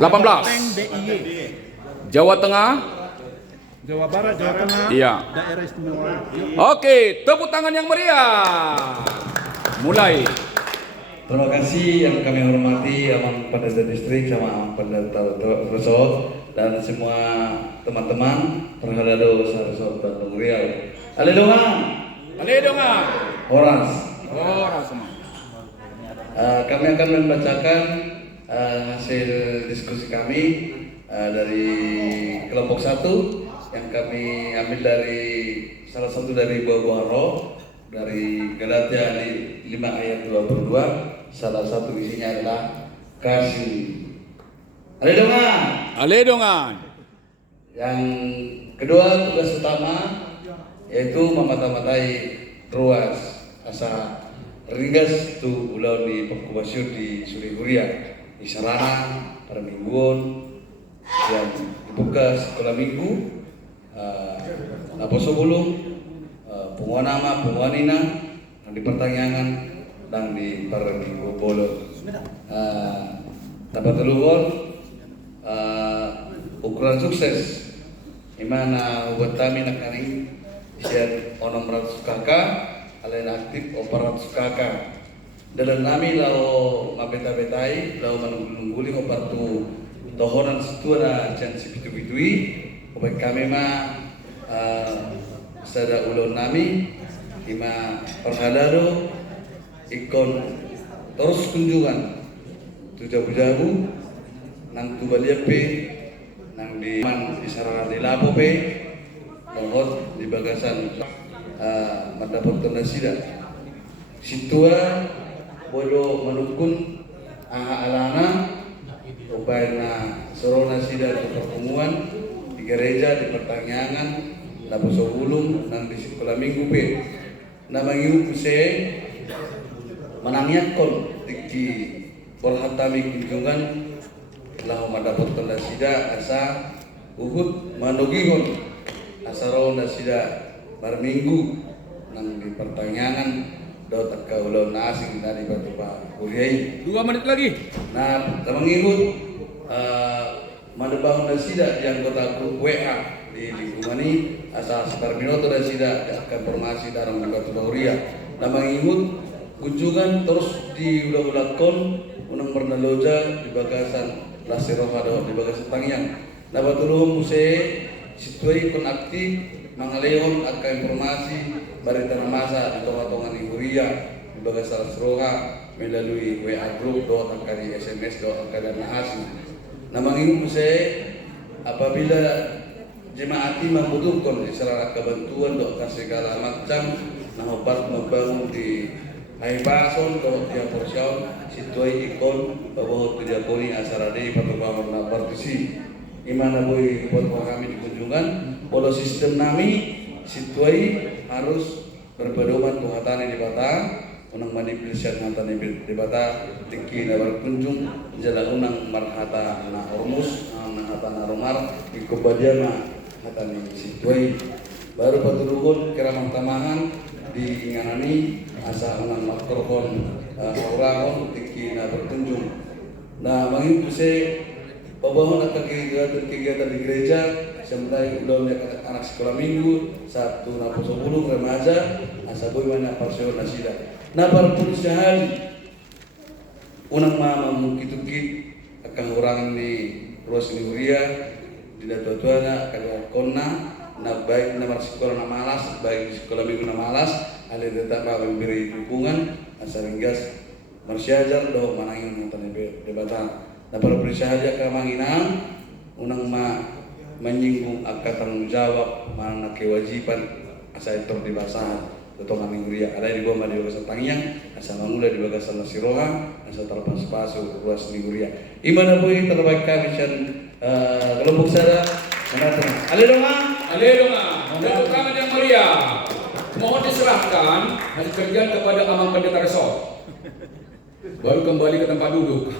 18. DIY. Jawa Tengah. Jawa Barat, Jawa Tengah. Iya. Daerah Istimewa. Oke, tepuk tangan yang meriah. Mulai. Terima kasih yang kami hormati Amang Pendeta Distrik sama Amang Pendeta Resort dan semua teman-teman Perhadado Saresot Bandung Riau. Haleluya. Haleluya. Horas. Semua. Kami akan membacakan hasil diskusi kami dari kelompok 1 yang kami ambil dari salah satu dari buah-buah roh dari Galatia 5 ayat 22. Salah satu isinya adalah kasih. Haleluya. Haleluya. Yang kedua, tugas utama yaitu memata-matai ruas asa ringgas tu ulau di Pengkubasyur di Suriguria di Sarana pada mingguan yang dibuka sekolah minggu Naposo Bulung Punguanama, Punguanina yang di pertanyaan dan di Parminggu Bolo dapat teluhur ukuran sukses imana buat kami nakani siat onom ratus kakak alain aktif 400 kakak dalam nami lau mabeta-betai lau menunggu-nungguli opartu tohonan setua can sipitu-pitui obat kami mah sada ulun nami ima Perhadado ikon terus kunjungan tu jabu-jabu nang tu baliape nang di man di sarana di lapo pe mohon di bagasan mendapat donasi dah situa bodo menukun alana upaina sorona sida tu pertemuan di gereja di pertanyaan Naposo Bulung nang di sekolah minggu pe namangiu se menangyakon tiki porhatami kunjungan lahu mendapat donasi dah asa uhud manogihon asaro nasida minggu nang di pertanyaan dot kaulo nasing dari batu pak kuliah 2 menit lagi. nah tamangihut madebang nasida di anggota grup WA di lingkungan ini asal separminoto nasida akan formasi dalam batu Lauria namangihut kunjungan terus diulang-ulangkan unang bernaloja di bagasan lasirohado di bagasan tangyang nabatuluhum muse situai kon aktif mangalehon akan informasi barita masa di tonga-tongan Iburia di bagasan Seroha melalui WA group dot akan di SMS dot akan dan nahasi namangin muse apabila jemaati membutuhkan sarana kebantuan dot segala macam nahobat membangun di Haibason dot dia porsion situai ikon bahwa tidak boleh asarade patukawan na partisi imana boy buat kami di kunjungan polo sistem nami situai harus berpedoman tuhatane di bata unang manipulasi hatane di bata tiki na berkunjung jalan unang marhata na hormus na hata na romar ikobadiana hatane situai baru patulukon keramang tamahan di nganani asa unang makrofon saurahon tiki na berkunjung nah mangipuse pabahon akan kegiatan di gereja sementara ulangnya anak sekolah minggu Sabtu Naposo Bulung remaja asaboy mana parsion nasida na parpun sehari unang mama mukit-ukit akan orang ni ruas Nihuria di datuana akan kona na baik na sekolah na malas baik di sekolah minggu na malas ada tetap memberi dukungan asal ringgas marsyajar do manangin nonton debatan na para perisahaja kamanginang unang menyinggung akan tanggung jawab mana kewajiban asa itu di basahan totong kami nguria ada di bawah di bagasan tangyang asa mangula di bagasan Nasiroha asa terlepas pasu ruas Niguria imana boy terbaik kami dan kelompok sada mendatang haleluya Haleluya. Tepuk tangan yang meriah. Mohon diserahkan hasil kerja kepada Amang Pendeta Resort. Baru kembali ke tempat duduk.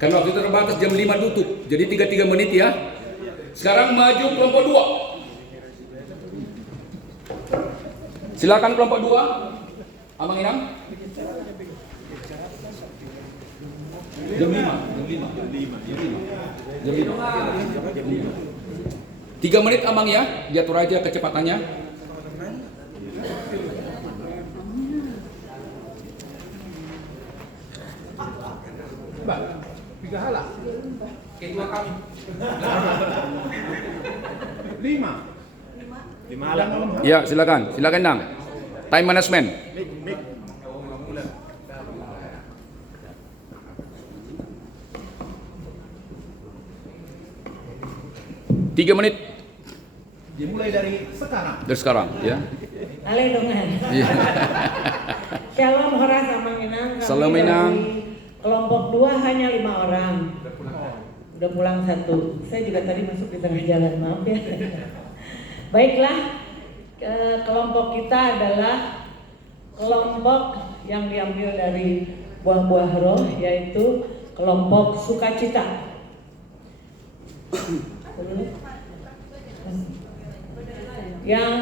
Kan waktu terbatas jam 5 tutup. Jadi 3 menit ya. Sekarang maju kelompok 2. Silakan kelompok 2. Amang Inang. Jam 5. 3 menit Amang ya, diatur aja kecepatannya. Mbak, 3 hala. Kedua kami. 5. 5 hala. Ya, silakan Nang. Time management. Mik. 3 menit Dimulai dari sekarang. dari sekarang ya. Ale dongan. Iya. Shalom hora sama Minang. Kami Salam Minang. dari kelompok 2 hanya 5 orang. Udah pulang 1. Saya juga tadi masuk di tengah jalan, maaf ya. Baiklah, kelompok kita adalah kelompok yang diambil dari buah-buah roh, yaitu kelompok sukacita. Yang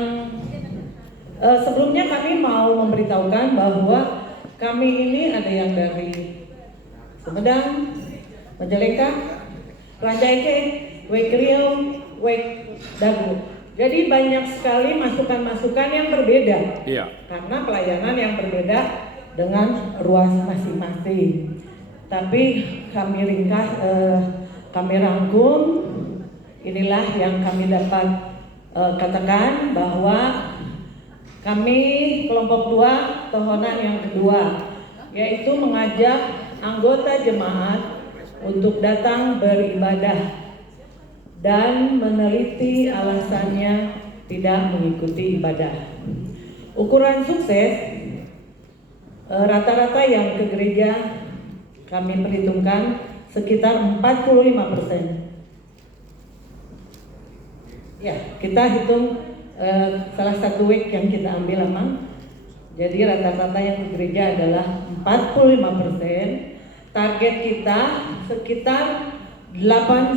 sebelumnya kami mau memberitahukan bahwa kami ini ada yang dari Sumedang, Majalengka, Ranca Ekek, Wek Riau, Wek Dago. Jadi banyak sekali masukan-masukan yang berbeda. Iya. Karena pelayanan yang berbeda dengan ruas masing-masing. Tapi kami ringkas, kami rangkum. Inilah yang kami dapat katakan bahwa kami kelompok 2 tahunan yang kedua, yaitu mengajak anggota jemaat untuk datang beribadah dan meneliti alasannya tidak mengikuti ibadah. Ukuran sukses rata-rata yang ke gereja kami perhitungkan sekitar 45%. Ya, kita hitung salah satu week yang kita ambil Amang. Jadi rata-rata yang ke gereja adalah 45%. Target kita sekitar 80%.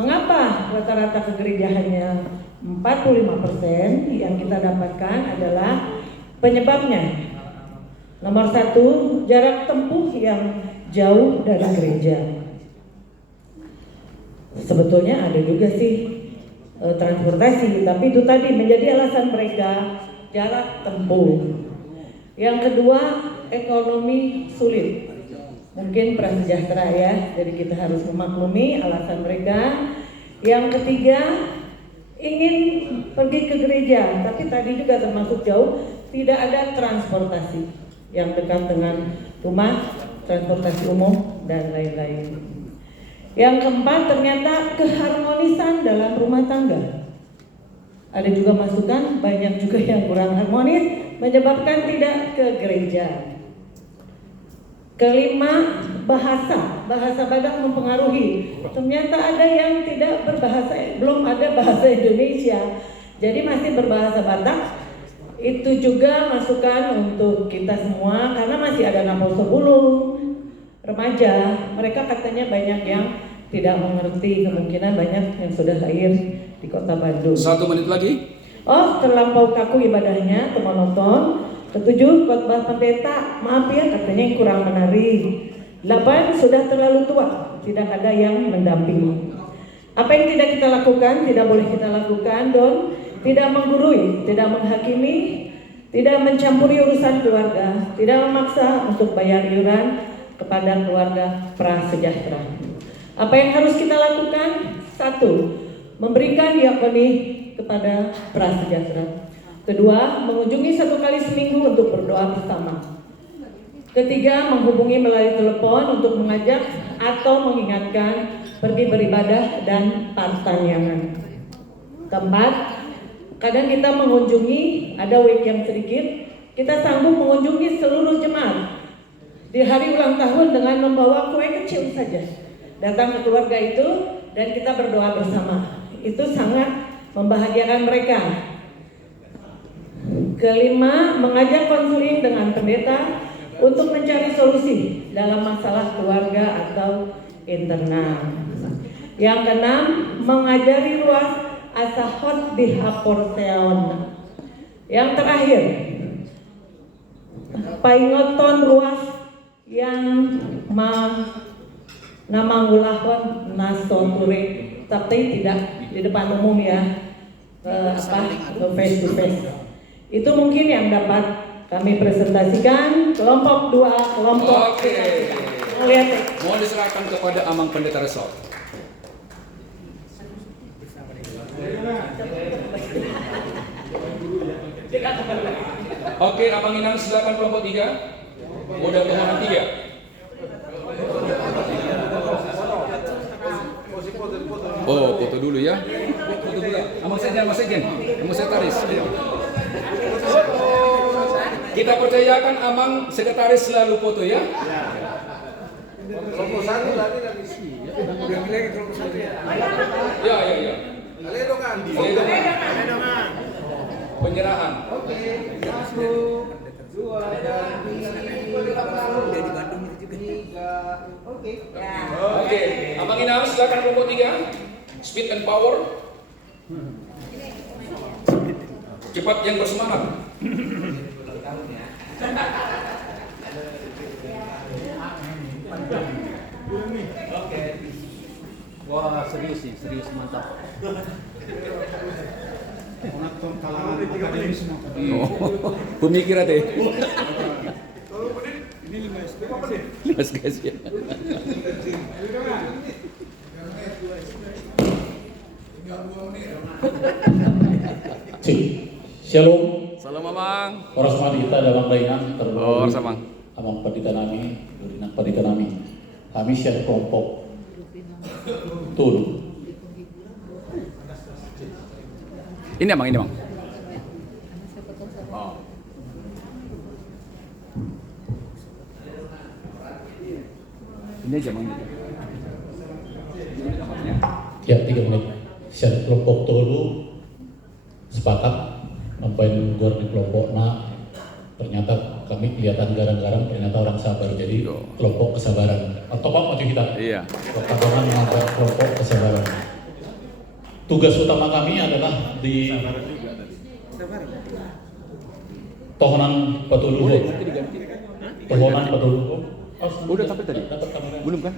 Mengapa rata-rata ke gereja hanya 45%? Yang kita dapatkan adalah penyebabnya. Nomor 1, jarak tempuh yang jauh dari gereja. Sebetulnya ada juga sih transportasi, tapi itu tadi menjadi alasan mereka, jarak tempuh. Yang kedua, ekonomi sulit. Mungkin prasejahtera ya, jadi kita harus memaklumi alasan mereka. Yang ketiga, ingin pergi ke gereja, tapi tadi juga termasuk jauh, tidak ada transportasi yang dekat dengan rumah, transportasi umum dan lain-lain. Yang keempat, ternyata keharmonisan dalam rumah tangga. Ada juga masukan, banyak juga yang kurang harmonis, menyebabkan tidak ke gereja. Kelima, bahasa Batak mempengaruhi. Ternyata ada yang tidak berbahasa, belum ada bahasa Indonesia, jadi masih berbahasa Batak. Itu juga masukan untuk kita semua, karena masih ada napol 10 remaja. Mereka katanya banyak yang tidak mengerti, kemungkinan banyak yang sudah lahir di kota Bandung. 1 menit lagi. Oh, terlampau kaku ibadahnya, teman nonton. Ketujuh, khotbah pendeta, maaf ya katanya yang kurang menarik. 8, sudah terlalu tua, tidak ada yang mendampingi. Apa yang tidak kita lakukan, tidak boleh kita lakukan, Don. Tidak menggurui, tidak menghakimi, tidak mencampuri urusan keluarga, tidak memaksa untuk bayar iuran kepada keluarga prasejahtera. Apa yang harus kita lakukan? 1, memberikan diakoni kepada prasejahtera. Kedua, mengunjungi 1 kali seminggu untuk berdoa bersama. Ketiga, menghubungi melalui telepon untuk mengajak atau mengingatkan pergi beribadah dan partanyangan. Keempat, kadang kita mengunjungi, ada week yang sedikit, kita sanggup mengunjungi seluruh jemaat di hari ulang tahun dengan membawa kue kecil saja. Datang ke keluarga itu dan kita berdoa bersama. Itu sangat membahagiakan mereka. Kelima, mengajak konseling dengan pendeta untuk mencari solusi dalam masalah keluarga atau internal. Yang keenam, mengajari ruas asahot di haporteon. Yang terakhir, paingoton ruas yang nama ulahwan nasoture, tapi tidak di depan umum ya, face to face. Itu mungkin yang dapat kami presentasikan. Kelompok 2, kelompok. Oke. Lihat. Mohon diserahkan kepada Amang Pendeta Resort. Oke, Abang Inang silakan kelompok 3. Modal permohonan 3. Oh, foto dulu ya. Foto dulu. Amang Sekjen. Amang Sekretaris. Kita percayakan Amang Sekretaris selalu foto ya. Kelompok 1 tadi dari sini. Udah pilih kelompok 1. Ya. Ledongan. Penyerahan. Oke, 1, 2, dan 3. Oke. Oke, Abang Inang silakan kelompok 3. Speed and power. Cepat yang bersemangat. Wah, serius nih, serius mantap. Penonton kalangan akademi semua. Oh, pemikiran deh. Ini 5 menit. Mas guys ya. Shalom. Salam Amang. Oras madita dalam layanan Oh, Amang. Amang Padita nami, Durinak Padita nami. Kami siap kelompok Tulu. Ini Amang. Oh. Ini aja Amang. Ya, 3 menit. Siap kelompok Tulu sepakat mempunyai gor di kelompok ternyata kami kelihatan garang-garang, ternyata orang sabar, jadi kelompok kesabaran. Atau apa maju kita? Iya. Pertarungan membuat kelompok kesabaran. Tugas utama kami adalah di Tohonan Patuluhur. Tohonan Patuluhur. Udah sampai tadi? Belum kan?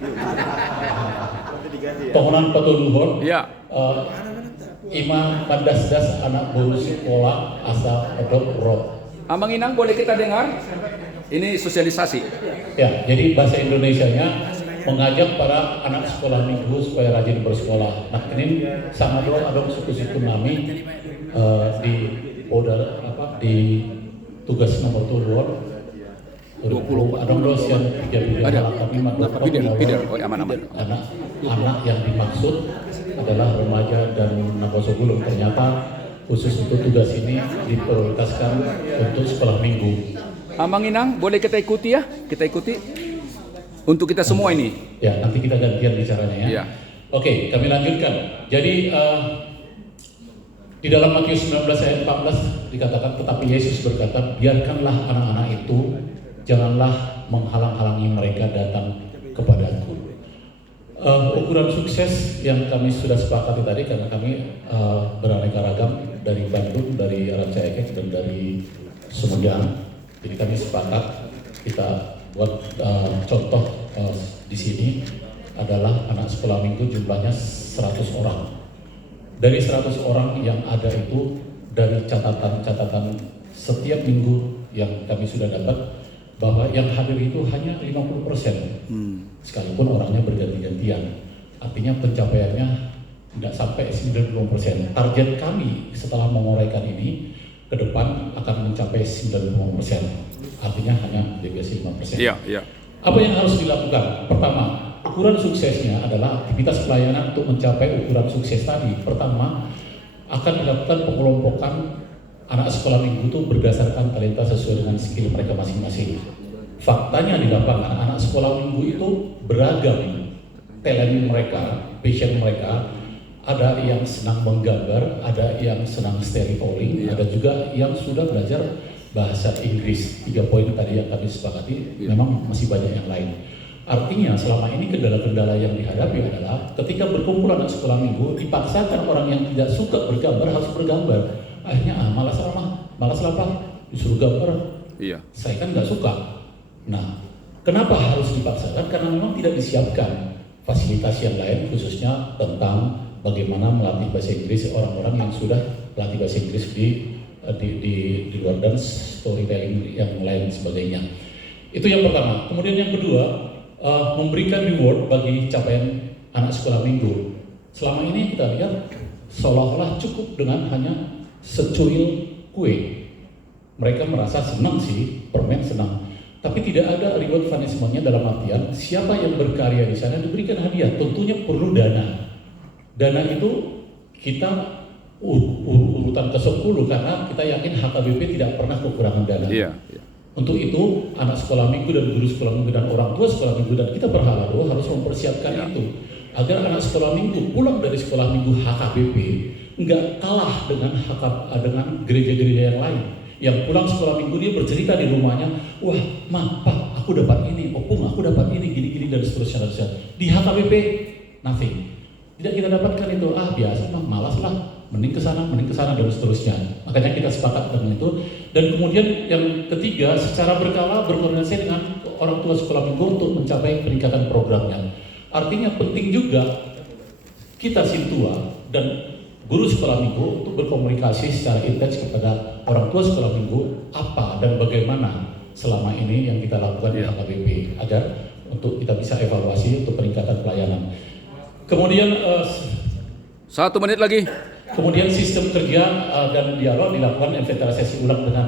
Tohonan Patuluhur. Iya. Imam Pandasdas anak guru sekolah asal Pedok Rock. Amang Inang boleh kita dengar? Ini sosialisasi. Ya, jadi bahasa Indonesianya mengajak para anak sekolah minggu supaya rajin bersekolah. Nah, ini sama dong adong suku-suku nami di Polda di tugas nomor 20 adong dosian 3 Ada. kami Pider. Oh, aman. anak yang dimaksud adalah remaja dan Nagoso Gulung. Ternyata khusus untuk tugas ini diprioritaskan untuk sekolah minggu. Amang Inang boleh kita ikuti ya? Kita ikuti untuk kita semua ini. Ya, nanti kita gantian bicaranya ya. Iya. Oke, kami lanjutkan. Jadi di dalam Matius 19 ayat 14 dikatakan, tetapi Yesus berkata, biarkanlah anak-anak itu, janganlah menghalang-halangi mereka datang kepadaku. Ukuran sukses yang kami sudah sepakati tadi, karena kami beraneka ragam dari Bandung, dari Rancaikek dan dari Sumedang. Jadi kami sepakat kita buat contoh di sini adalah anak sekolah minggu jumlahnya 100 orang. Dari 100 orang yang ada itu, dari catatan setiap minggu yang kami sudah dapat, bahwa yang hadir itu hanya 50%. Sekalipun orangnya berganti-gantian. Artinya pencapaiannya tidak sampai 90%. Target kami setelah menguraikan ini ke depan akan mencapai 95%. Artinya hanya deviasi 5%. Iya. Apa yang harus dilakukan? Pertama, ukuran suksesnya adalah aktivitas pelayanan untuk mencapai ukuran sukses tadi. Pertama, akan dilakukan pengelompokan anak sekolah minggu itu berdasarkan talenta sesuai dengan skill mereka masing-masing. Faktanya di lapangan anak sekolah minggu itu beragam talent mereka, passion mereka. Ada yang senang menggambar, ada yang senang storytelling, ada juga yang sudah belajar bahasa Inggris. 3 poin tadi yang kami sepakati, memang masih banyak yang lain. Artinya selama ini kendala-kendala yang dihadapi adalah ketika berkumpul anak sekolah minggu, dipaksakan orang yang tidak suka bergambar harus bergambar. Akhirnya malas apa? Disuruh gambar. Iya. Saya kan nggak suka. Nah, Kenapa harus dipaksakan? Karena memang tidak disiapkan fasilitas yang lain, khususnya tentang bagaimana melatih bahasa Inggris orang-orang yang sudah melatih bahasa Inggris di luar dan storytelling yang lain sebagainya. Itu yang pertama. Kemudian yang kedua, memberikan reward bagi capaian anak sekolah minggu. Selama ini kita lihat seolah-olah cukup dengan hanya secuil kue. Mereka merasa senang sih, permen senang. Tapi tidak ada reward punishment-nya dalam artian siapa yang berkarya di sana diberikan hadiah. Tentunya perlu dana. Dana itu kita urutan ke-10 karena kita yakin HKBP tidak pernah kekurangan dana. Iya. Untuk itu anak sekolah minggu dan guru sekolah minggu dan orang tua sekolah minggu dan kita berharap harus mempersiapkan itu agar anak sekolah minggu pulang dari sekolah minggu HKBP nggak kalah dengan gereja-gereja yang lain. Yang pulang sekolah minggu dia bercerita di rumahnya, wah, ma, pak, aku dapat ini, opung, aku dapat ini, gini-gini dan seterusnya. Di HKBP, nothing. Tidak kita dapatkan itu, biasa, malas lah, mending ke sana dan seterusnya. Makanya kita sepakat dengan itu. Dan kemudian yang ketiga, secara berkala berkoordinasi dengan orang tua sekolah minggu untuk mencapai peningkatan programnya. Artinya penting juga kita Sintua dan guru sekolah minggu untuk berkomunikasi secara intens kepada orang tua sekolah minggu apa dan bagaimana selama ini yang kita lakukan di HKBP agar untuk kita bisa evaluasi untuk peningkatan pelayanan. Kemudian 1 menit lagi. Kemudian sistem kerja dan dialog dilakukan inventarisasi ulang dengan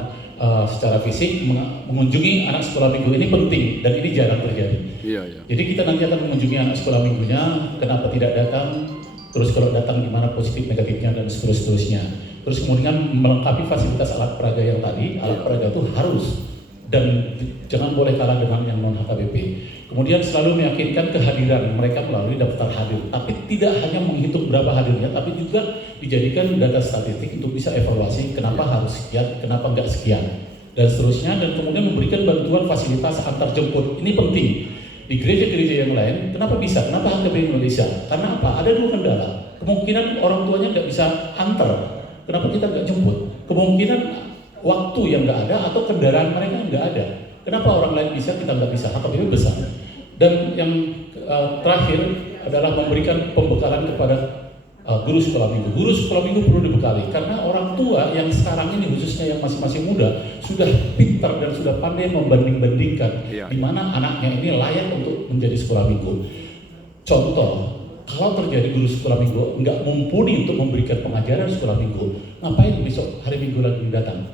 secara fisik mengunjungi anak sekolah minggu ini penting dan ini jarang terjadi. Iya. Jadi kita nanti akan mengunjungi anak sekolah minggunya, kenapa tidak datang, terus kalau datang gimana positif negatifnya dan seterusnya. Terus kemudian melengkapi fasilitas alat peraga yang tadi, alat peraga itu harus dan jangan boleh kalah dengan yang non HKBP. Kemudian selalu meyakinkan kehadiran mereka melalui daftar hadir, tapi tidak hanya menghitung berapa hadirnya, tapi juga dijadikan data statistik untuk bisa evaluasi kenapa harus sekian, kenapa enggak sekian, dan seterusnya. Dan kemudian memberikan bantuan fasilitas antar jemput. Ini penting. Di gereja-gereja yang lain, kenapa bisa? Kenapa HKBP Indonesia? Karena apa? Ada 2 kendala. Kemungkinan orang tuanya nggak bisa antar. Kenapa kita nggak jemput? Kemungkinan waktu yang nggak ada atau kendaraan mereka nggak ada. Kenapa orang lain bisa, kita nggak bisa? HKBP besar. Dan yang terakhir adalah memberikan pembekalan kepada guru sekolah minggu. Guru sekolah minggu perlu dibekali karena orang tua yang sekarang ini khususnya yang masih muda sudah pintar dan sudah pandai membanding-bandingkan di mana anaknya ini layak untuk menjadi sekolah minggu. Contoh, kalau terjadi guru sekolah minggu nggak mumpuni untuk memberikan pengajaran sekolah minggu, ngapain besok hari minggu lagi datang?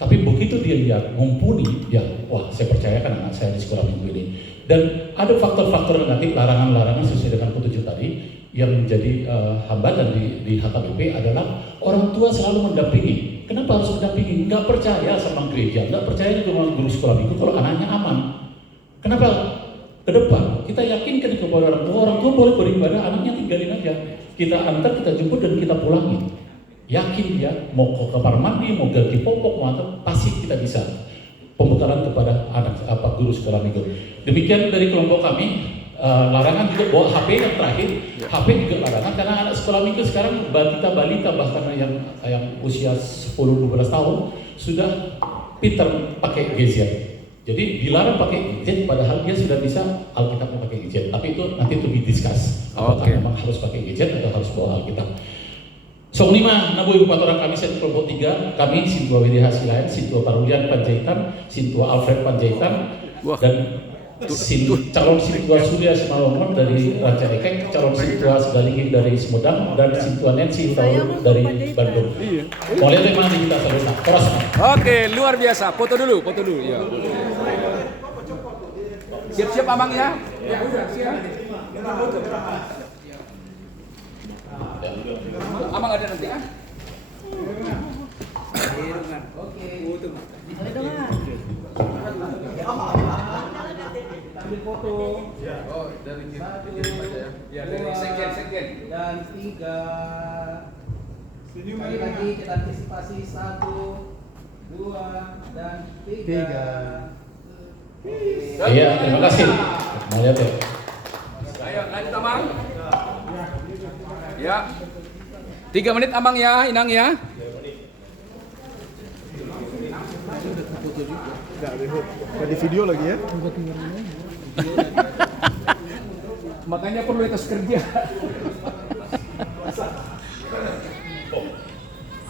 Tapi begitu dia lihat mumpuni, ya wah saya percayakan anak saya di sekolah minggu ini. Dan ada faktor-faktor negatif, larangan-larangan sesuai dengan petunjuk tadi yang menjadi hambatan di HKBP adalah orang tua selalu mendampingi. Kenapa harus mendampingi? Nggak percaya sama gereja, nggak percaya dengan guru sekolah minggu kalau anaknya aman. Kenapa? Ke depan kita yakinkan kepada orang tua boleh beribadah, anaknya tinggalin aja. Kita antar, kita jemput dan kita pulangin. Yakin dia mau ke kamar mandi, mau ganti popok, mau antar, pasti kita bisa. Pembekalan kepada anak guru sekolah minggu. Demikian dari kelompok kami. Larangan juga bawa HP yang terakhir. HP juga larangan karena anak sekolah minggu sekarang balita bahkan yang usia 10-12 tahun sudah pintar pakai gadget. Jadi dilarang pakai gadget padahal dia sudah bisa Alkitab pakai gadget. Tapi itu nanti to be discuss. Apakah memang harus pakai gadget atau harus bawa Alkitab? Song 5, Nabu Ibu Patora kami set kelompok 3, kami Sintua Widya Hasilayan, Sintua Parulian Panjaitan, Sintua Alfred Panjaitan, dan calon Sintua Surya Simalongon dari Ranca Ekek, calon Sintua Segalinggi dari Sumedang, dan Sintua Nancy Utauru dari Bandung. Boleh terima kita salurkan. Terus. Oke, luar biasa. Foto dulu. Ya. Siap-siap Amang ya. Ya udah, siap. Amang ada nanti ah. Oke. Ambil foto. Oh, dari kirim aja ya. Ya, dari sekjen. Dan 3. Sekali lagi kita antisipasi 1, 2, dan 3. Iya, terima kasih. Melihat ya. Ayo, lanjut Amang. Ya. 3 menit Amang ya, Inang ya. Enggak, di video lagi ya. Makanya perlu etos kerja.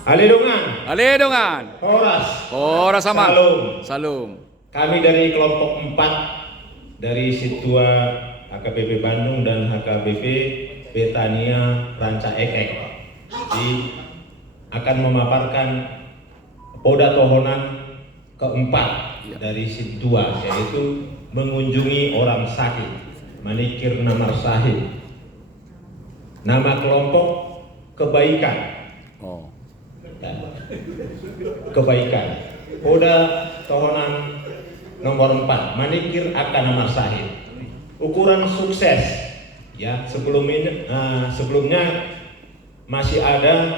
Alidungan, Alidungan. Horas, Ora sama. Salum. Salum. Kami dari kelompok 4 dari Situa HKBP Bandung dan HKBP Betania Ranca Ekek akan memaparkan poda tohonan keempat dari Situa, yaitu mengunjungi orang sakit, manikir namar sahid. Nama kelompok kebaikan. Oh. Kebaikan. Poda tohonan nomor 4, manikir akan nama sahid. Ukuran sukses, ya, sebelumnya masih ada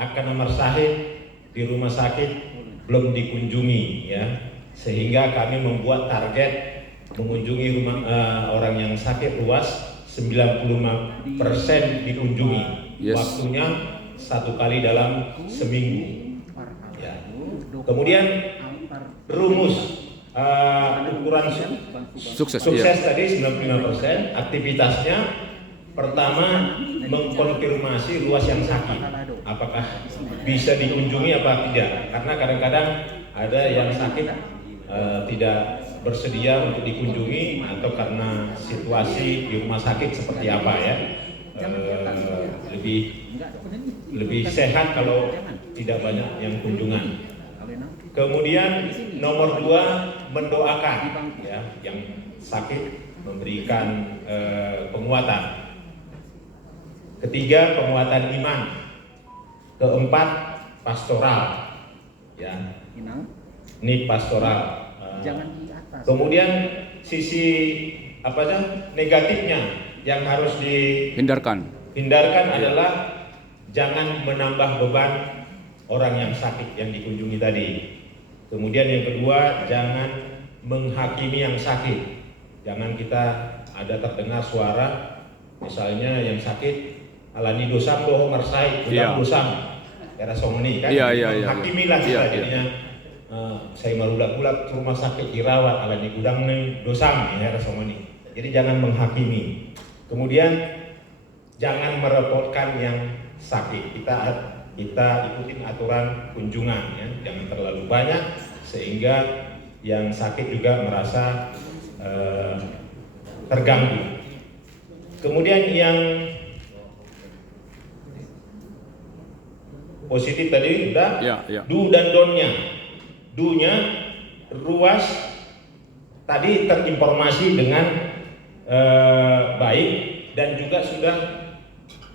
akan nomor sahid di rumah sakit belum dikunjungi, ya, sehingga kami membuat target mengunjungi rumah orang yang sakit luas 95% dikunjungi. Yes. Waktunya 1 kali dalam seminggu. Ya. Kemudian rumus ukuran Sukses. sukses tadi 95%. Aktivitasnya pertama mengkonfirmasi luas yang sakit, apakah bisa dikunjungi apa tidak, karena kadang-kadang ada yang sakit tidak bersedia untuk dikunjungi atau karena situasi di rumah sakit seperti apa, ya, lebih sehat kalau tidak banyak yang kunjungan. Kemudian nomor 2, mendoakan, ya, yang sakit, memberikan penguatan. Ketiga, penguatan iman. Keempat, pastoral, ya, ini pastoral. Kemudian sisi negatifnya yang harus Hindarkan. adalah jangan menambah beban orang yang sakit yang dikunjungi tadi. Kemudian yang kedua, jangan menghakimi yang sakit. Jangan kita ada terdengar suara misalnya yang sakit alani dosam doho marsai ulang dosam era songni kan, menghakimilah kita jadinya. Saya maludak-ulak ke rumah sakit dirawat alani gudang nih dosam ya era songni. Jadi jangan menghakimi. Kemudian jangan merepotkan yang sakit. Kita ikutin aturan kunjungan, ya, jangan terlalu banyak sehingga yang sakit juga merasa terganggu. Kemudian yang positif tadi udah, do dan don'tnya. Do-nya ruas tadi terinformasi dengan baik dan juga sudah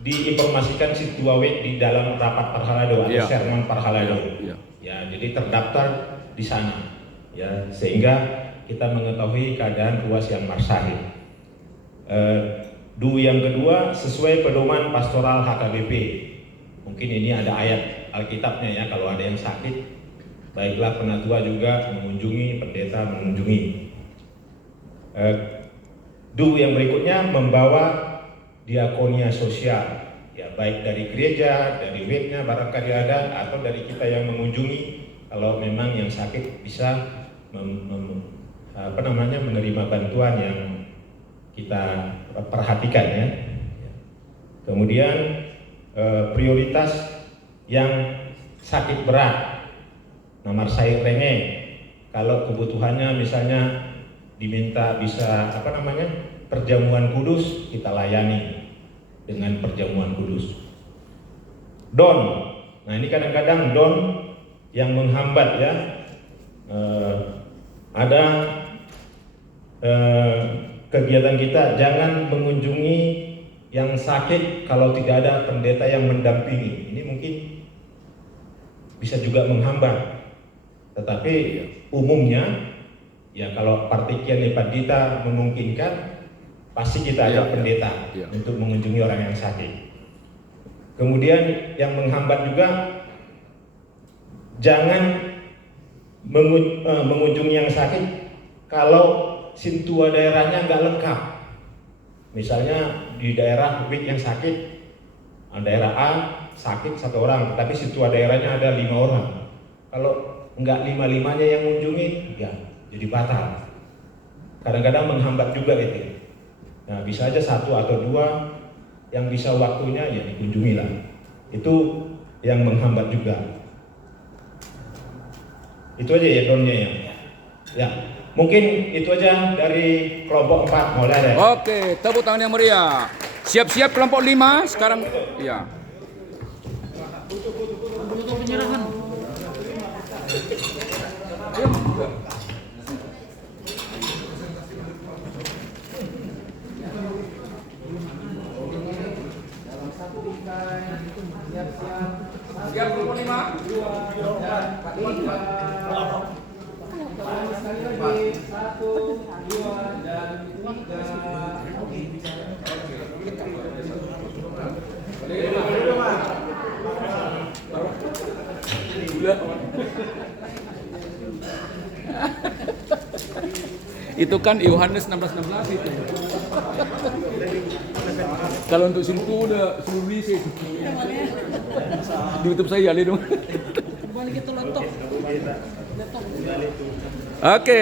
diinformasikan situawe di dalam rapat parhalado atau sermon parhalado. Ya, jadi terdaftar di sana, ya, sehingga kita mengetahui keadaan ruas yang marsahid. Yang kedua, sesuai pedoman pastoral HKBP. Mungkin ini ada ayat Alkitabnya, ya, kalau ada yang sakit, baiklah penatua juga mengunjungi, pendeta mengunjungi. Yang berikutnya, membawa diakonia sosial, ya, baik dari gereja, dari webnya barangkali ada, atau dari kita yang mengunjungi. Kalau memang yang sakit bisa menerima bantuan yang kita perhatikan, ya. Kemudian prioritas yang sakit berat, nomor saya renge. Kalau kebutuhannya misalnya diminta bisa perjamuan kudus, kita layani dengan perjamuan kudus. Don, nah ini kadang-kadang don yang menghambat, ya. Ada kegiatan kita, jangan mengunjungi yang sakit kalau tidak ada pendeta yang mendampingi. Ini mungkin bisa juga menghambat. Tetapi umumnya, ya, kalau partikian Epandita memungkinkan, pasti kita ajak pendeta untuk mengunjungi orang yang sakit. Kemudian yang menghambat juga, jangan mengunjungi yang sakit kalau sintua daerahnya nggak lengkap. Misalnya di daerah W yang sakit, daerah A sakit 1 orang, tapi sintua daerahnya ada 5 orang. Kalau nggak 5-5-nya yang mengunjungi, ya jadi batal. kadang-kadang menghambat juga itu. Nah, bisa aja satu atau dua yang bisa waktunya ya dikunjungilah. Itu yang menghambat juga. Itu aja ya donnya ya. Ya, mungkin itu aja dari kelompok 4 mulai deh. Oke, tepuk tangan yang meriah. Siap-siap kelompok 5 sekarang. Ya. Dalam satu bingkai, siap-siap. Siap kelompok 5. 2 dan 3. Kita ulangi sekali lagi. 1, 2 dan 3. Oke. Itu kan Yohanes 16:16 itu. Kalau untuk Silku udah seluruh isi itu. Di YouTube saya lihat dong. Oke.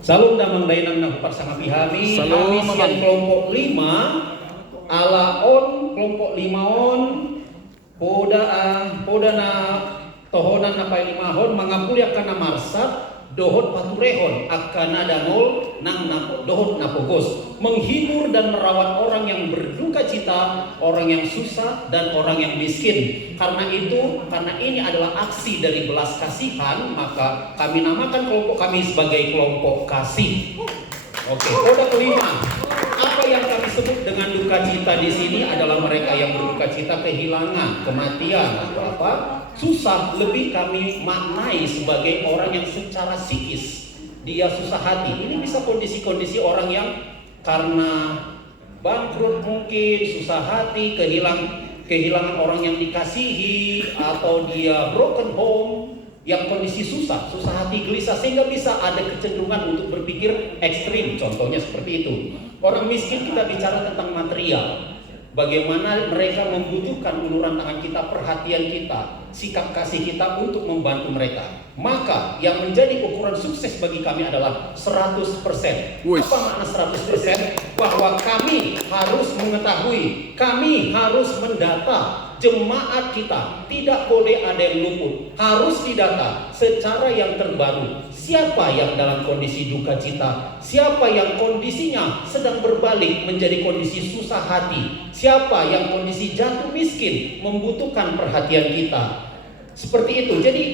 Salam damang dainang na parsangapihami. Salam, Kami Mamang. siang kelompok 5 alaon kelompok 5 on poda na tohonan na pay 5 hon mangapuli akan na marsat dohot paturehon akan danol nang dohot napogos, menghibur dan merawat orang yang berduka cita, orang yang susah dan orang yang miskin. Karena ini adalah aksi dari belas kasihan, maka kami namakan kelompok kami sebagai kelompok kasih. Oke, kode kelima. Apa yang kami sebut dengan duka cita di sini adalah mereka yang berduka cita kehilangan, kematian atau apa, susah, lebih kami maknai sebagai orang yang secara psikis dia susah hati. Ini bisa kondisi-kondisi orang yang karena bangkrut mungkin, susah hati, kehilangan orang yang dikasihi, atau dia broken home, yang kondisi susah hati, gelisah, sehingga bisa ada kecenderungan untuk berpikir ekstrim. Contohnya seperti itu. Orang miskin, kita bicara tentang material. Bagaimana mereka membutuhkan uluran tangan kita, perhatian kita, sikap kasih kita untuk membantu mereka. Maka yang menjadi ukuran sukses bagi kami adalah 100%. Apa makna 100%? Bahwa kami harus mengetahui, kami harus mendata jemaat kita, tidak boleh ada yang luput, harus didata secara yang terbaru. Siapa yang dalam kondisi duka cita, siapa yang kondisinya sedang berbalik menjadi kondisi susah hati, siapa yang kondisi jatuh miskin membutuhkan perhatian kita. Seperti itu. Jadi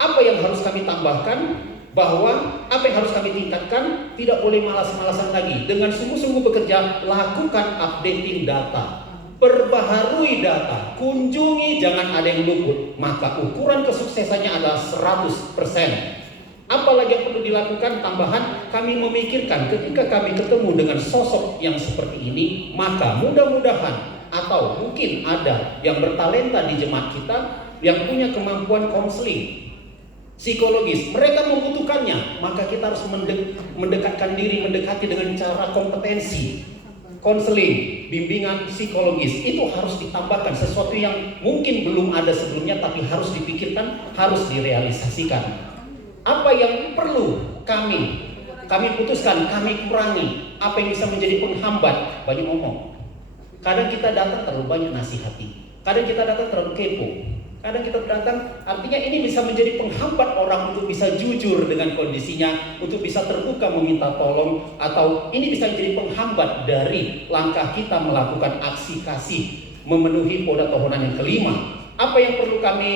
apa yang harus kami tambahkan? Bahwa apa yang harus kami tingkatkan, tidak boleh malas-malasan lagi. Dengan sungguh-sungguh bekerja, lakukan updating data, perbaharui data, kunjungi, jangan ada yang luput. Maka ukuran kesuksesannya adalah 100%. Apalagi yang perlu dilakukan tambahan, kami memikirkan ketika kami ketemu dengan sosok yang seperti ini, maka mudah-mudahan atau mungkin ada yang bertalenta di jemaat kita yang punya kemampuan konseling psikologis, mereka membutuhkannya, maka kita harus mendekatkan diri, mendekati dengan cara kompetensi konseling, bimbingan psikologis. Itu harus ditambahkan, sesuatu yang mungkin belum ada sebelumnya tapi harus dipikirkan, harus direalisasikan. Apa yang perlu kami putuskan, kami kurangi, apa yang bisa menjadi penghambat. Banyak ngomong, kadang kita datang terlalu banyak nasihati, kadang kita datang terlalu kepo, kadang kita datang, artinya ini bisa menjadi penghambat orang untuk bisa jujur dengan kondisinya, untuk bisa terbuka meminta tolong, atau ini bisa menjadi penghambat dari langkah kita melakukan aksi kasih, memenuhi poda tohonan yang kelima. Apa yang perlu kami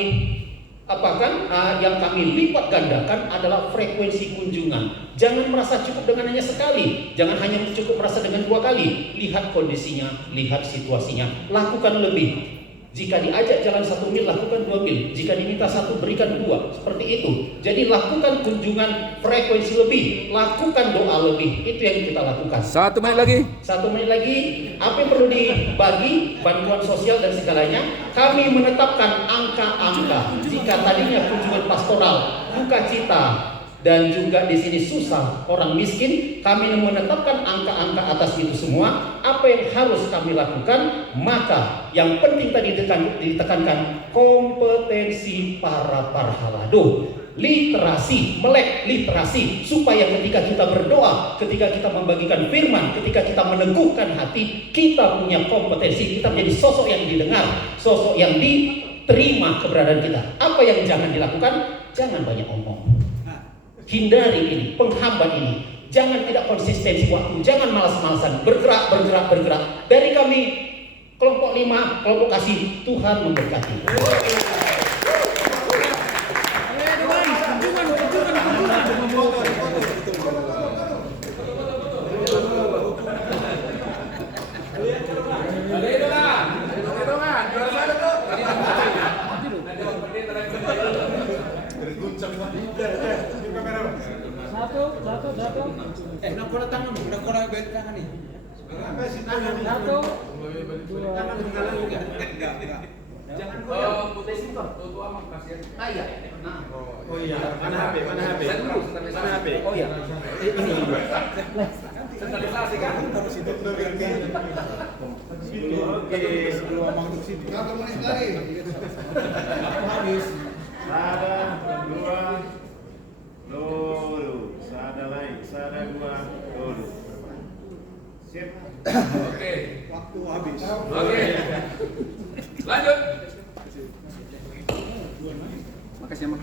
apakan? Yang kami lipat gandakan adalah frekuensi kunjungan. Jangan merasa cukup dengan hanya sekali, jangan hanya cukup merasa dengan 2 kali. Lihat kondisinya, lihat situasinya, lakukan lebih. Jika diajak jalan 1 mil, lakukan 2 mil. Jika diminta 1, berikan 2. Seperti itu. Jadi lakukan kunjungan frekuensi lebih, lakukan doa lebih. Itu yang kita lakukan. 1 menit lagi. 1 menit lagi. Apa yang perlu dibagi? Bantuan sosial dan segalanya. Kami menetapkan angka-angka. Jika tadinya kunjungan pastoral, duka cita, dan juga di sini susah orang miskin, kami menetapkan angka-angka atas itu semua. apa yang harus kami lakukan? Maka yang penting tadi ditekankan kompetensi para parhalado, literasi, melek literasi, supaya ketika kita berdoa, ketika kita membagikan firman, ketika kita meneguhkan hati, kita punya kompetensi, kita menjadi sosok yang didengar, sosok yang diterima keberadaan kita. Apa yang jangan dilakukan? Jangan banyak omong. Hindari ini, penghambat ini. Jangan tidak konsistensi waktu, jangan malas-malasan, bergerak. Dari kami kelompok 5, kelompok kasih, Tuhan memberkati. Udah kola tangan, udah kola balik tangan nih. Satu, dua, enggak. Jangan goyang. Putih simpel. Tua mah kasihan. Ah iya. Nah. Oh iya. Mana HP? Mana HP? Oh iya. Ini. Sentralisasi kan? Harus itu dulu yang oke, sebelum ngomong ke situ. Berapa menit lagi? Aku habis. Sada, dua, dulu. Sada lain, sada dua, dulu. Sip. Oke. Waktu habis. Oke. Lanjut. Makasih, Mak.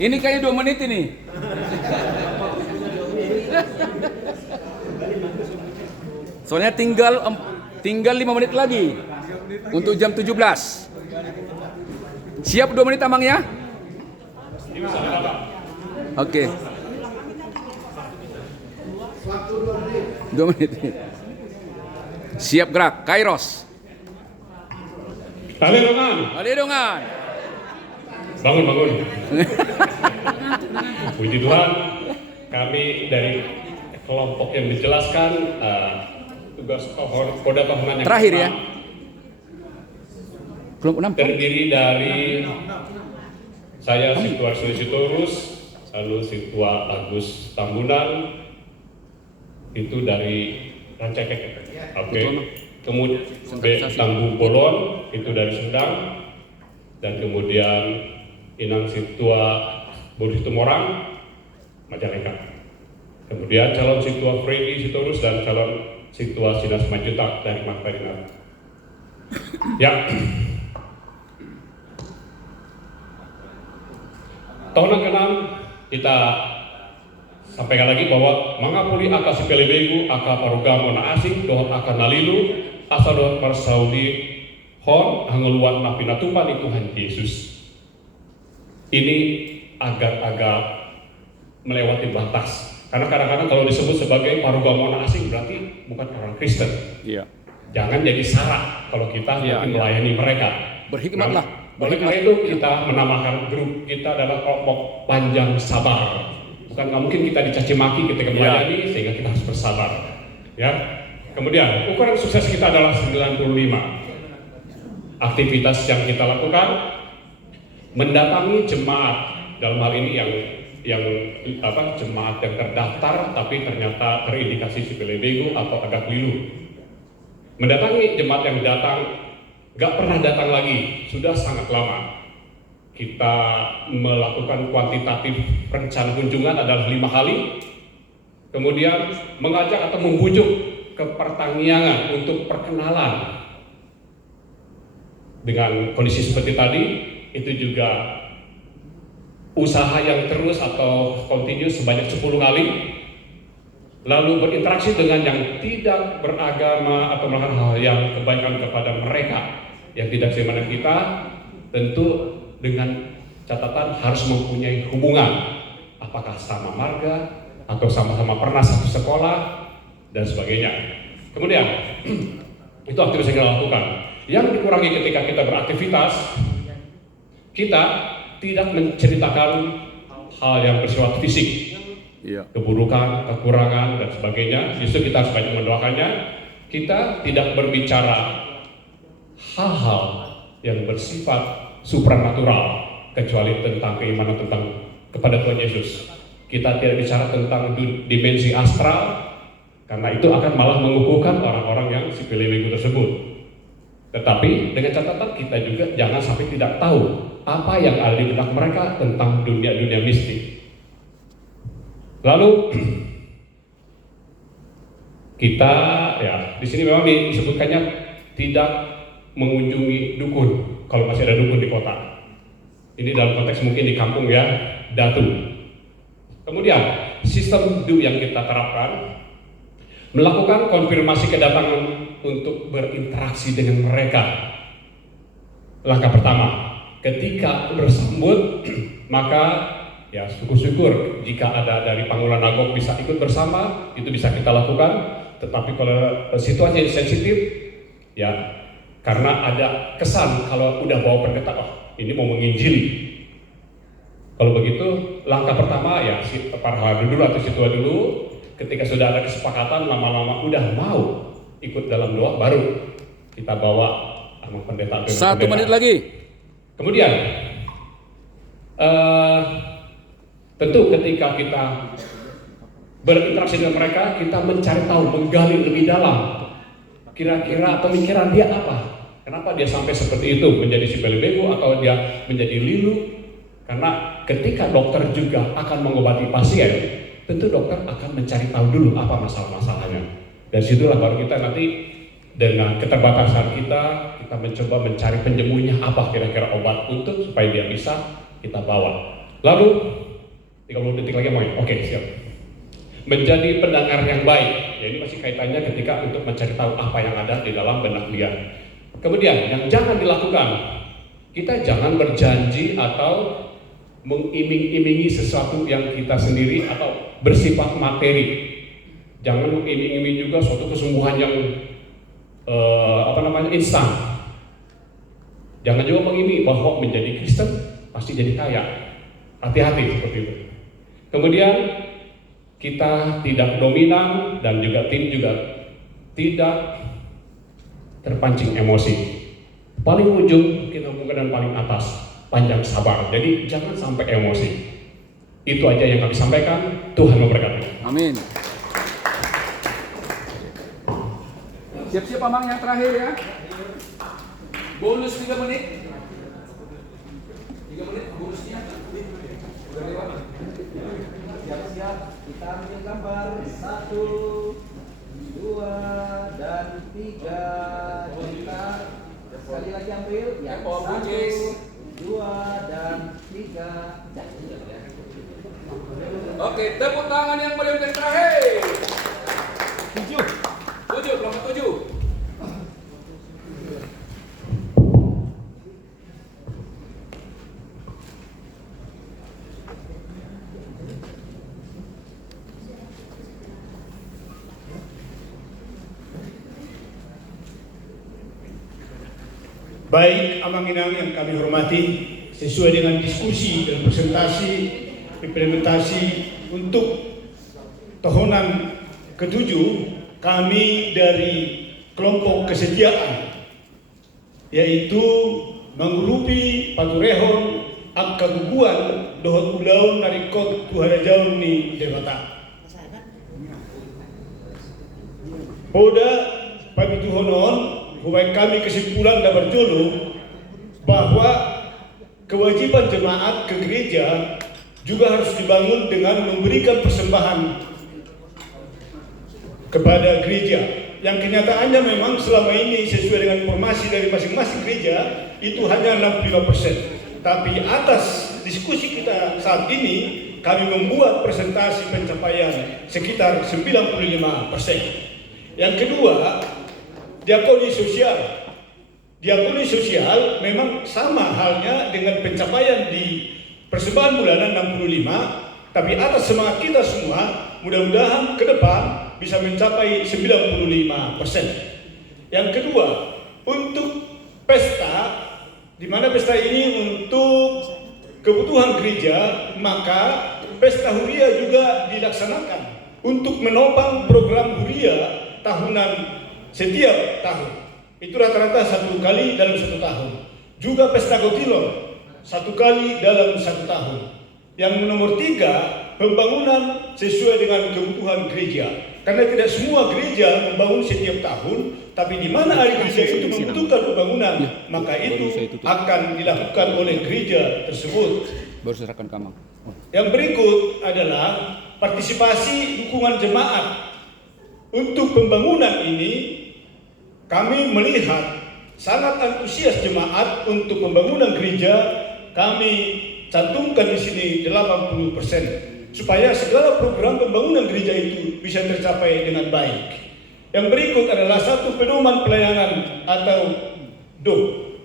Ini kayaknya 2 menit ini. Soalnya tinggal 5 menit lagi untuk jam 17. Siap 2 menit Amang ya? Oke. 2 menit. Siap gerak, Kairos. Tali dongan. Bangun. Puji Tuhan, kami dari kelompok yang dijelaskan tugas Koda Tahunan yang terakhir ya. Kelompok 6 terdiri dari saya Situa Sitorus, lalu Situa Agus Tambunan, itu dari Rancakek. Oke. Kemudian Tanggu Bolon, itu dari Sendang, dan kemudian Inang Situa Budi Tumorang, Majalengka. Kemudian calon Situa Freddy Sitorus dan calon Situa Sinas Majutak dari Magdalena. Ya. Tahunan ke-6 kita sampaikan lagi bahwa mangapuli aka sipelebegu aka parugamo na asing dohot aka nalilu asa dohot parsaudi hon hangeluan na pinatupan ni Tuhan Yesus. Ini agak-agak melewati batas. Karena kadang-kadang kalau disebut sebagai parugamo na asing berarti bukan orang Kristen. Iya. Jangan jadi syarat kalau kita melayani mereka. Berhikmatlah. Oleh karena itu kita menamakan grup kita adalah kelompok panjang sabar. Bukan nggak mungkin kita dicaci maki ketika melayani, sehingga kita harus bersabar. Ya. Kemudian ukuran sukses kita adalah 95. Aktivitas yang kita lakukan mendatangi jemaat, dalam hal ini yang jemaat yang terdaftar tapi ternyata terindikasi sipelebego atau agak keliru. Mendatangi jemaat yang datang gak pernah datang lagi, sudah sangat lama. Kita melakukan kuantitatif rencana kunjungan adalah 5 kali. Kemudian mengajak atau membujuk ke pertanian untuk perkenalan. Dengan kondisi seperti tadi, itu juga usaha yang terus atau continuous sebanyak 10 kali. Lalu berinteraksi dengan yang tidak beragama atau melakukan hal yang kebaikan kepada mereka yang tidak sebagaimana kita, tentu dengan catatan harus mempunyai hubungan, apakah sama marga atau sama-sama pernah satu sekolah dan sebagainya. Kemudian itu aktivitas yang kita lakukan. Yang dikurangi ketika kita beraktivitas, kita tidak menceritakan hal yang bersifat fisik, keburukan, kekurangan dan sebagainya. Justru kita harus banyak mendoakannya. Kita tidak berbicara hal-hal yang bersifat supranatural kecuali tentang keimanan tentang kepada Tuhan Yesus. Kita tidak bicara tentang dimensi astral, Karena itu akan malah mengukuhkan orang-orang yang sipil minggu tersebut. Tetapi dengan catatan kita juga jangan sampai tidak tahu apa yang ada di benak mereka tentang dunia-dunia mistik. Lalu kita ya di sini memang disebutkannya tidak mengunjungi dukun kalau masih ada dukun di kota. Ini dalam konteks mungkin di kampung ya, datu. Kemudian sistem yang kita terapkan melakukan konfirmasi kedatangan untuk berinteraksi dengan mereka. Langkah pertama, ketika bersambut maka ya syukur-syukur jika ada dari Pangulan Nagok bisa ikut bersama, itu bisa kita lakukan. Tetapi kalau situasi sensitif ya karena ada kesan kalau udah bawa pendeta, ini mau menginjili. Kalau begitu langkah pertama ya para hadu dulu atau situa dulu. Ketika sudah ada kesepakatan, lama-lama udah mau ikut dalam doa, baru kita bawa sama pendeta. 1 menit lagi. Kemudian tentu ketika kita berinteraksi dengan mereka, kita mencari tahu, menggali lebih dalam. Kira-kira pemikiran dia apa? Kenapa dia sampai seperti itu, menjadi sipil bego atau dia menjadi lilu? Karena ketika dokter juga akan mengobati pasien, tentu dokter akan mencari tahu dulu apa masalah-masalahnya. Dan situlah baru kita nanti dengan keterbatasan kita mencoba mencari penyembuhnya apa kira-kira obat untuk supaya dia bisa kita bawa. Lalu 30 detik lagi mau. Oke, siap. Menjadi pendengar yang baik. Ya, ini masih kaitannya ketika untuk mencari tahu apa yang ada di dalam benak dia. Kemudian yang jangan dilakukan, kita jangan berjanji atau mengiming-imingi sesuatu yang kita sendiri atau bersifat materi. Jangan mengiming-imingi juga suatu kesembuhan yang instan. Jangan juga mengiming bahwa menjadi Kristen pasti jadi kaya. Hati-hati seperti itu. Kemudian kita tidak dominan dan juga tim juga tidak terpancing emosi. Paling ujung kita hubungkan dan paling atas, panjang sabar. Jadi jangan sampai emosi. Itu aja yang kami sampaikan. Tuhan memberkati. Amin. Siap-siap Amang yang terakhir ya. Bonus 3 menit. 3 menit bonusnya. Udah lewat. Siap-siap, kita ambil gambar 1, 2, dan 3. Kita sekali lagi ambil ya. 1, 2, dan 3. Oke, tepuk tangan yang meriah yang terakhir. 7, kelompok 7. Baik Amang Inang yang kami hormati, sesuai dengan diskusi dan presentasi implementasi untuk tahunan ke-7, kami dari kelompok kesetiaan yaitu mengrupi paturehon ak kaguguan dohot ulaun narikot tuharajaun ni debata. Poda pabituhonon Hubungan kami kesimpulan dan berjulu bahwa kewajiban jemaat ke gereja juga harus dibangun dengan memberikan persembahan kepada gereja. Yang kenyataannya memang selama ini sesuai dengan informasi dari masing-masing gereja itu hanya 65%. Tapi atas diskusi kita saat ini kami membuat presentasi pencapaian sekitar 95%. Yang kedua, diakoni sosial. Diakoni sosial memang sama halnya dengan pencapaian di persembahan bulanan 65, tapi atas semangat kita semua, mudah-mudahan ke depan bisa mencapai 95%. Yang kedua, untuk pesta, di mana pesta ini untuk kebutuhan gereja, maka pesta huria juga dilaksanakan untuk menopang program huria tahunan setiap tahun. Itu rata-rata 1 kali dalam 1 tahun. Juga pesta gotilon 1 kali dalam 1 tahun. Yang nomor 3, pembangunan sesuai dengan kebutuhan gereja. Karena tidak semua gereja membangun setiap tahun, tapi di mana ada gereja itu membutuhkan pembangunan, maka itu akan dilakukan oleh gereja tersebut. Baru serahkan Kamang. Yang berikut adalah partisipasi dukungan jemaat. Untuk pembangunan ini, kami melihat sangat antusias jemaat untuk pembangunan gereja. Kami cantumkan di sini 80%. Supaya segala program pembangunan gereja itu bisa tercapai dengan baik. Yang berikut adalah satu pedoman pelayanan atau DOP.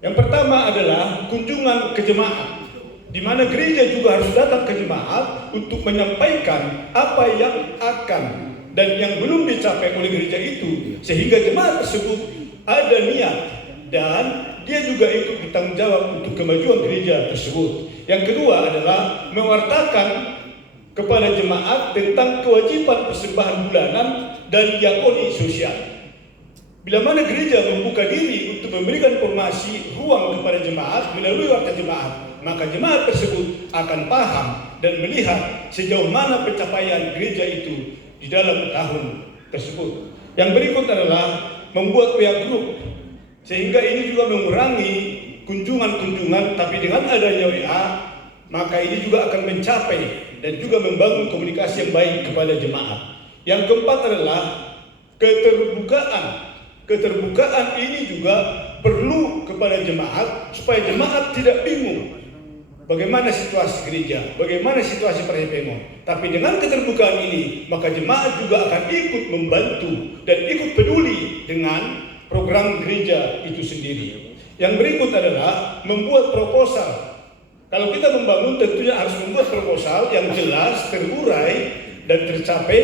Yang pertama adalah kunjungan ke jemaat, di mana gereja juga harus datang ke jemaat untuk menyampaikan apa yang akan dan yang belum dicapai oleh gereja itu, sehingga jemaat tersebut ada niat dan dia juga ikut bertanggung jawab untuk kemajuan gereja tersebut. Yang kedua adalah mewartakan kepada jemaat tentang kewajiban persembahan bulanan dan diakoni sosial. Bila mana gereja membuka diri untuk memberikan informasi ruang kepada jemaat melalui warta jemaat, maka jemaat tersebut akan paham dan melihat sejauh mana pencapaian gereja itu di dalam tahun tersebut. Yang berikut adalah membuat WA group, sehingga ini juga mengurangi kunjungan-kunjungan, tapi dengan adanya WA, maka ini juga akan mencapai dan juga membangun komunikasi yang baik kepada jemaat. Yang keempat adalah keterbukaan. Keterbukaan ini juga perlu kepada jemaat supaya jemaat tidak bingung bagaimana situasi gereja, bagaimana situasi perhimpunan. Tapi dengan keterbukaan ini, maka jemaat juga akan ikut membantu dan ikut peduli dengan program gereja itu sendiri. Yang berikut adalah membuat proposal. Kalau kita membangun tentunya harus membuat proposal yang jelas, terurai, dan tercapai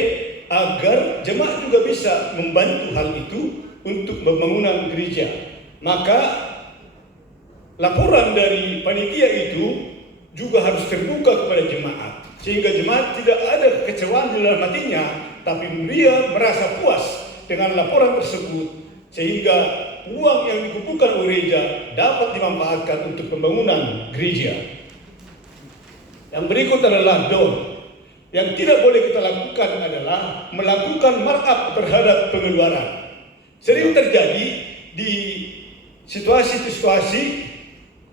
agar jemaat juga bisa membantu hal itu untuk pembangunan gereja. Maka laporan dari panitia itu juga harus terbuka kepada jemaat, sehingga jemaat tidak ada kekecewaan di dalam hatinya, tapi dia merasa puas dengan laporan tersebut, sehingga uang yang dikumpulkan oleh gereja dapat dimanfaatkan untuk pembangunan gereja. Yang berikut adalah DON. Yang tidak boleh kita lakukan adalah melakukan markup terhadap pengeluaran. Sering terjadi di situasi-situasi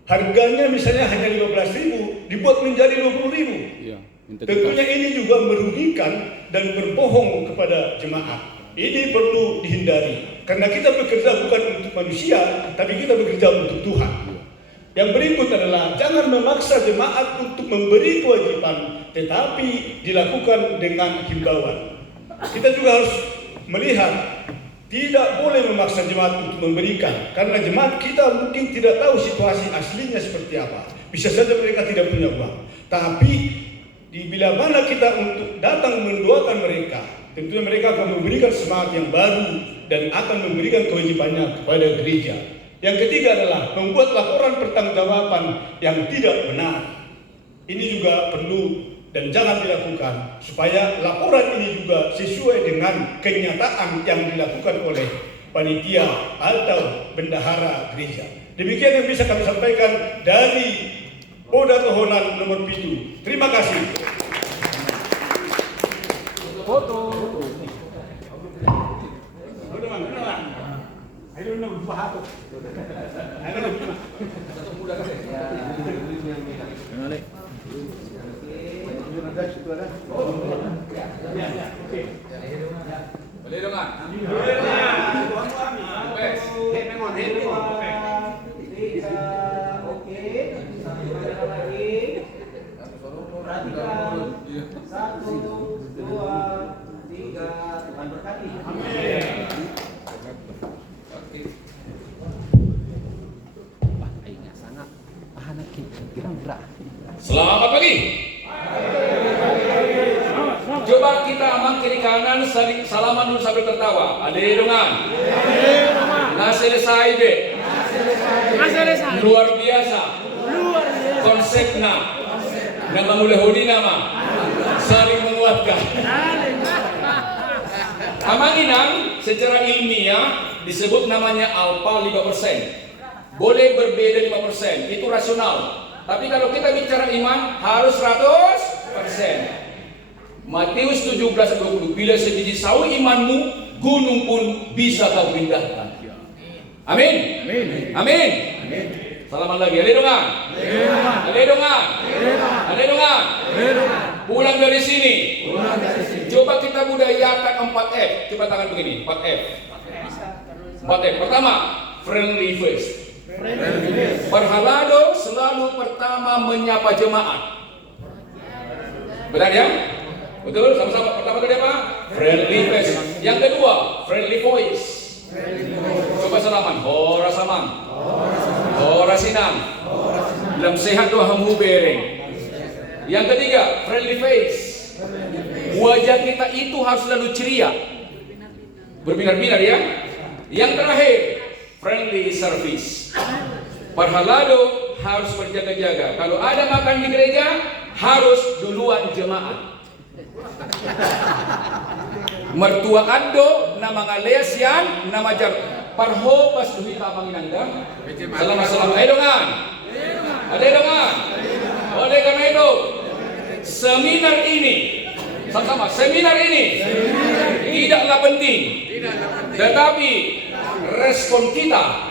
harganya misalnya hanya 15.000 dibuat menjadi 20.000. Iya, tentunya ini juga merugikan dan berbohong kepada jemaat. Ini perlu dihindari karena kita bekerja bukan untuk manusia, tapi kita bekerja untuk Tuhan. Yang berikut adalah jangan memaksa jemaat untuk memberi kewajiban, tetapi dilakukan dengan himbauan. Kita juga harus melihat tidak boleh memaksa jemaat untuk memberikan, karena jemaat kita mungkin tidak tahu situasi aslinya seperti apa. Bisa saja mereka tidak punya uang, tapi bila mana kita untuk datang mendoakan mereka, tentunya mereka akan memberikan semangat yang baru dan akan memberikan kewajibannya kepada gereja. Yang ketiga adalah membuat laporan pertanggungjawaban yang tidak benar. Ini juga perlu dan jangan dilakukan, supaya laporan ini juga sesuai dengan kenyataan yang dilakukan oleh panitia atau bendahara gereja. Demikian yang bisa kami sampaikan dari Polda Tohonan nomor 7. Terima kasih. Foto. Boleh dengar? Satu, dua, tiga. Tuhan berkati. Selamat pagi. Coba kita amang kiri kanan saling salaman dulu sambil tertawa. Ada dengan. Selesai deh. Luar biasa. Konsepnya. Nama mulai hodi nama. Saling menguatkan. Amang inang secara ilmiah disebut namanya alpha 5%. Boleh berbeda 5%. Itu rasional. Tapi kalau kita bicara iman harus 100%. Matius 17:20, bila sebiji sawi imanmu, gunung pun bisa kau pindahkan. Amin. Amin. Salaman lagi. Haleluya. Haleluya. Haleluya. Pulang dari sini. Coba kita budayakan 4F. Coba tangan begini. 4F. 4F. Pertama, friendly first. Perhalado selalu pertama menyapa jemaat. Benar ya? Betul? Sama-sama. Pertama tadi apa? Friendly face. Yang kedua, friendly voice. Coba salaman. Hora samang. Hora sinang. Dalam sehat doa hamu bereng. Yang ketiga, friendly face. Wajah kita itu harus selalu ceria, berbinar-binar ya. Yang terakhir, friendly service. Perhalado harus berjaga-jaga. Kalau ada makan di gereja, harus duluan jemaat. Mertua ando nama ngalesian nama jam parho pas duit pamanginanda. Selamat edongan. Ada edongan. Oleh karena itu, seminar ini sama-sama seminar ini tidaklah penting, tetapi respon kita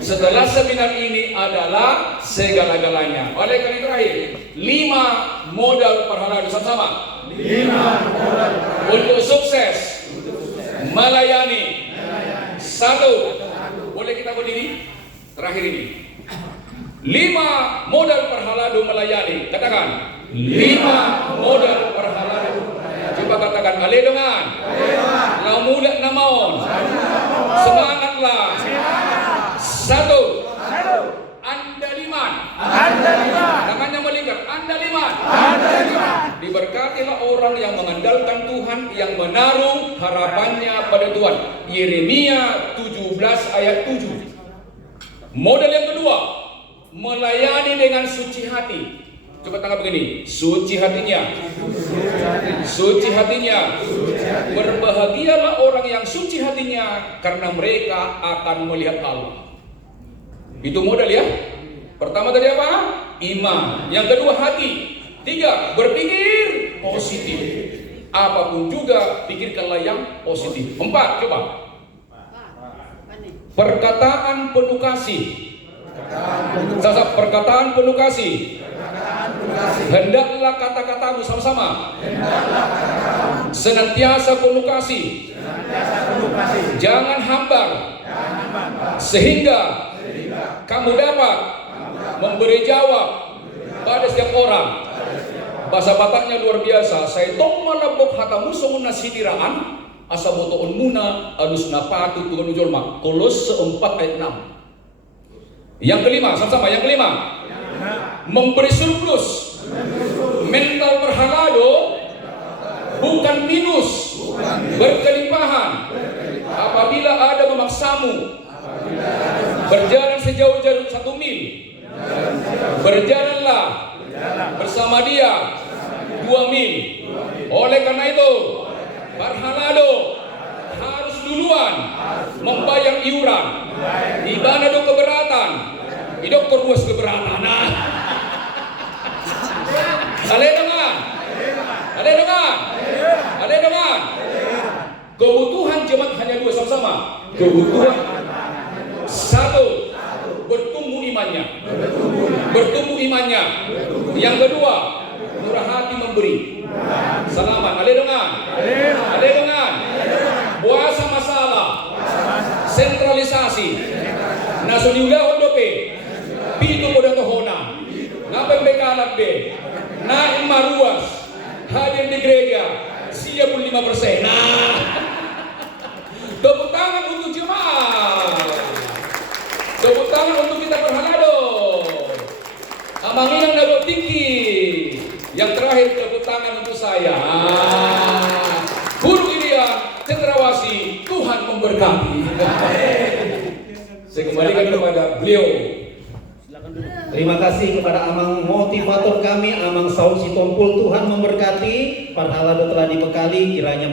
setelah seminar ini adalah segala-galanya. Oleh karena itu terakhir, 5 modal perhalado sama-sama. 5 modal untuk sukses melayani. 1, boleh kita berdiri? Terakhir ini. 5 modal perhalado melayani. Katakan 5 modal perhalado. Coba katakan aledoman. Namulat namaon. Semangatlah. 1, andaliman. Tangannya melingkar. Andaliman. Diberkatilah orang yang mengandalkan Tuhan, yang menaruh harapannya pada Tuhan. Yeremia 17 ayat 7. Modal yang kedua, melayani dengan suci hati. Coba tangan begini, suci hatinya. Suci hatinya. Berbahagialah orang yang suci hatinya, karena mereka akan melihat Allah. Itu modal ya. Pertama tadi apa? Iman. Yang kedua hati. 3, berpikir positif. Apapun juga pikirkanlah yang positif. 4, coba. Perkataan penuh kasih. Perkataan penuh kasih. Hendaklah kata-katamu sama-sama senantiasa penuh kasih. Jangan hambar, sehingga kamu dapat memberi jawab pada setiap orang. Bahasa Bataknya luar biasa. Saya tong malabok hatamu sumuna sidiraan asa botoon muna alus napatu tuhan ujolma. Kolose 4 ayat 6. Yang kelima, sama-sama. Yang kelima, memberi surplus. Mental perhalado bukan minus, berkelimpahan. Apabila ada memaksamu berjalan sejauh 1 mil, berjalanlah bersama dia 2 mil. Oleh karena itu, perhalado harus duluan membayar iuran. Di mana do keberatan, di dokter luas keberatan. Ada dengan, kebutuhan jemaat hanya 2 sama-sama. Kebutuhan 1, bertumbuh imannya. Bertumbuh imannya. Yang kedua, murah hati memberi. Selamat. Ada dengan. Puasa masalah. Sentralisasi. Naso diulahon dope. Pito ko dato hona. Ngapang bekalat be. Naing maruas. Hadir di gereja. 95%. Nah. Tepuk tangan untuk jemaat. Tepuk tangan untuk kita perhalado. Amanginang dapat tinggi. Yang terakhir tepuk tangan untuk saya. Guru Ilya Cendrawasih, Tuhan memberkati. Saya kembalikan kepada beliau. Terima kasih kepada Amang motivator kami, Amang Saud Sitompul. Tuhan memberkati. Perhalado telah dibekali, kiranya